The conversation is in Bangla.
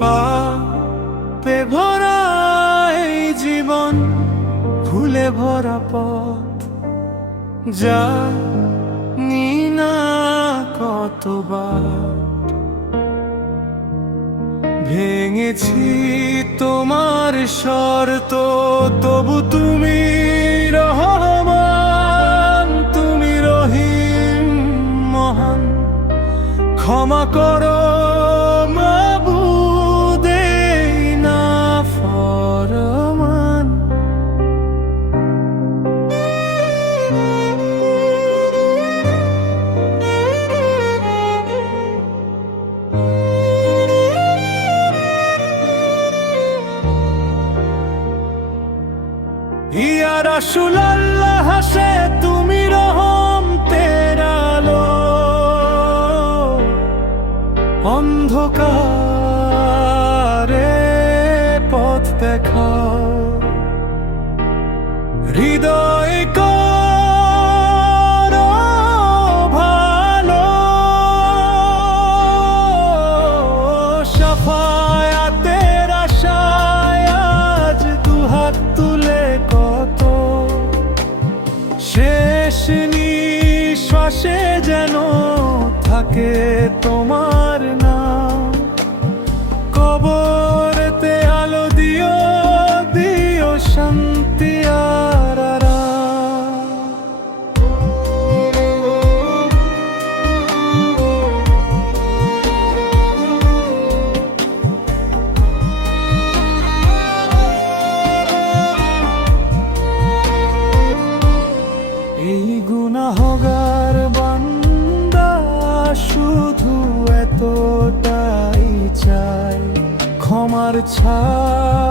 পাপে ভরা এই জীবন, ভুলে ভরা পথ, জানি না কতবার ভেঙেছি তোমার শর্ত, তবু তুমি রহমান, তুমি রহিম মহান। ক্ষমা করো মাবুদ এই নাফরমান। ইয়া রাসূলুল্লাহ হাসে তুমি রহমতের আলো, অন্ধকারে পথ দেখাও, হৃদয় করো ভালো, শাফায়াতের আশায় আজ দুহাত তুলে কত, শেষ নিঃশ্বাসে যেন থাকে তোমার নাম। কবরেতে আলো দিও, দিও শান্তি আর আরাম। এই গুনাহগার বান্দা শুধু এতটাই চাই, ক্ষমার ছায়া